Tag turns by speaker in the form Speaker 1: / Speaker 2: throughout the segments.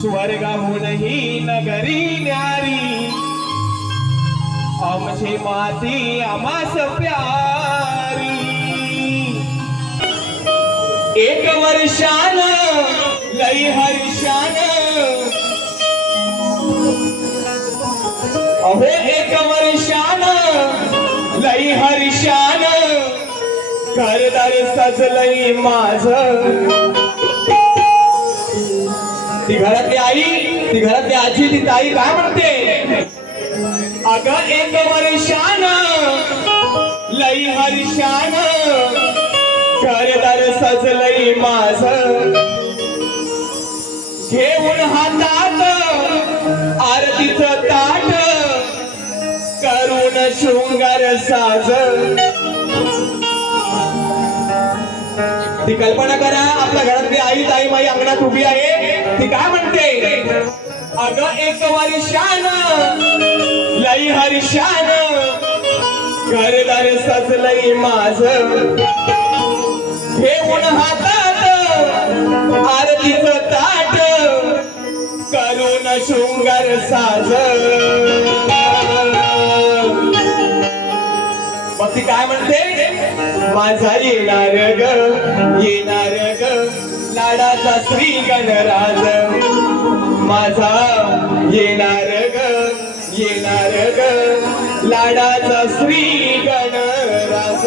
Speaker 1: स्वर्गहूनही नगरी न्यारी। आमची माती आमास प्यारी। एक वर्षान लई हर्षान। अहो एक वर्षान लई हर्षान। घरदार सजलई माझ। ती घरातली आई ती घरातली आजी ती ताई काय म्हणते? अगं एक वर्षान लई हर्षान घरदार सजलई माझ. घेऊन हातात आरतीचं ताट करून शृंगार साज. ती कल्पना करा आपल्या घरातली आई ताई माई अंगणात उभी आहे. ती काय म्हणते? अगं एक वर्षान लई हर्षान घरदार सजलई माझ. घेऊन हातात आरतीच ताट. करून शृंगार साज. ती काय म्हणते? माझा येणार ग येणार ग लाडाचा श्री गणराज माझा येणार ग येणार ग लाडाचा श्री गणराज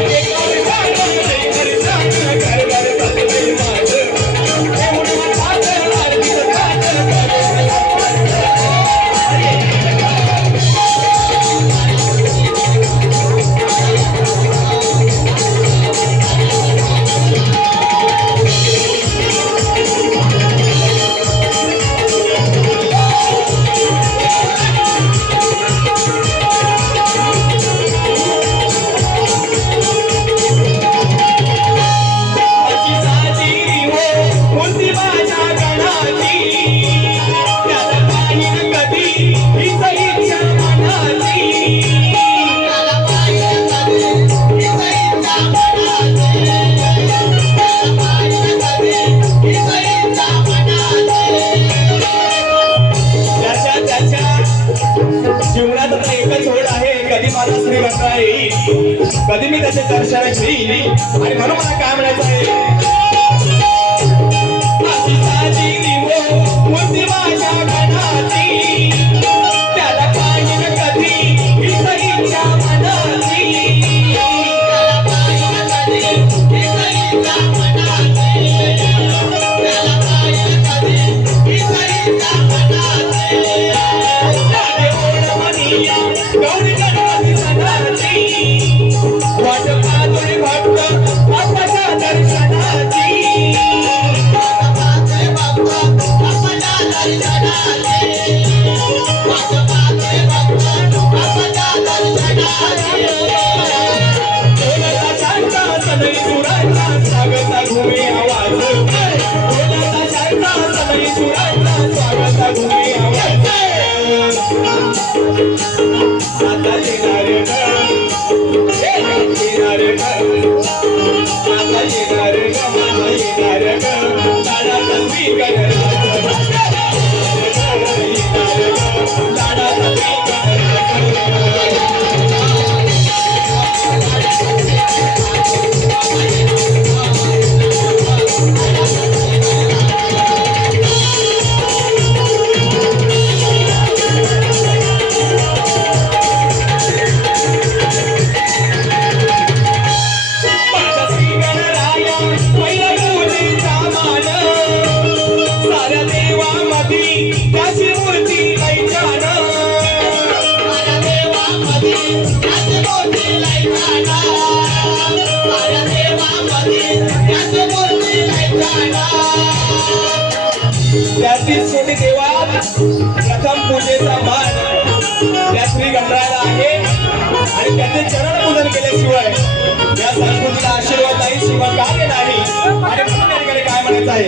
Speaker 1: दर्शन आणि म्हणून मला काय म्हणायचं आहे? त्यातील शेवटी देवा प्रथम पूजेचा मान त्या श्री गणरायाला आहे. आणि त्याचे चरण पूजन केल्याशिवाय या संस्कृतीला आशीर्वाद नाही. शिवाय कार्य नाही आणि काय म्हणायचं आहे?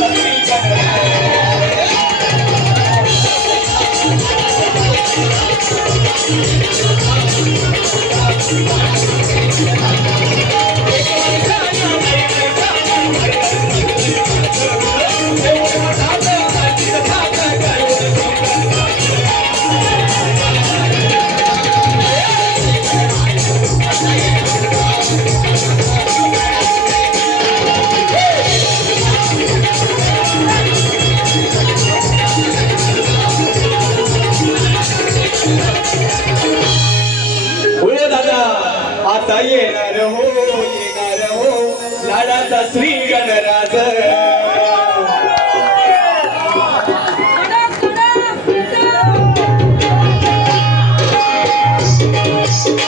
Speaker 1: Thank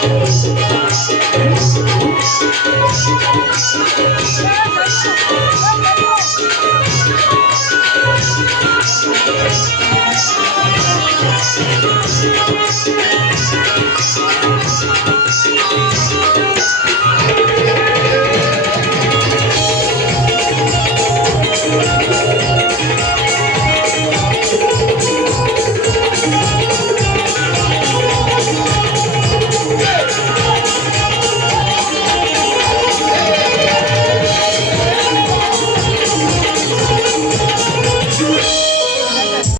Speaker 1: you.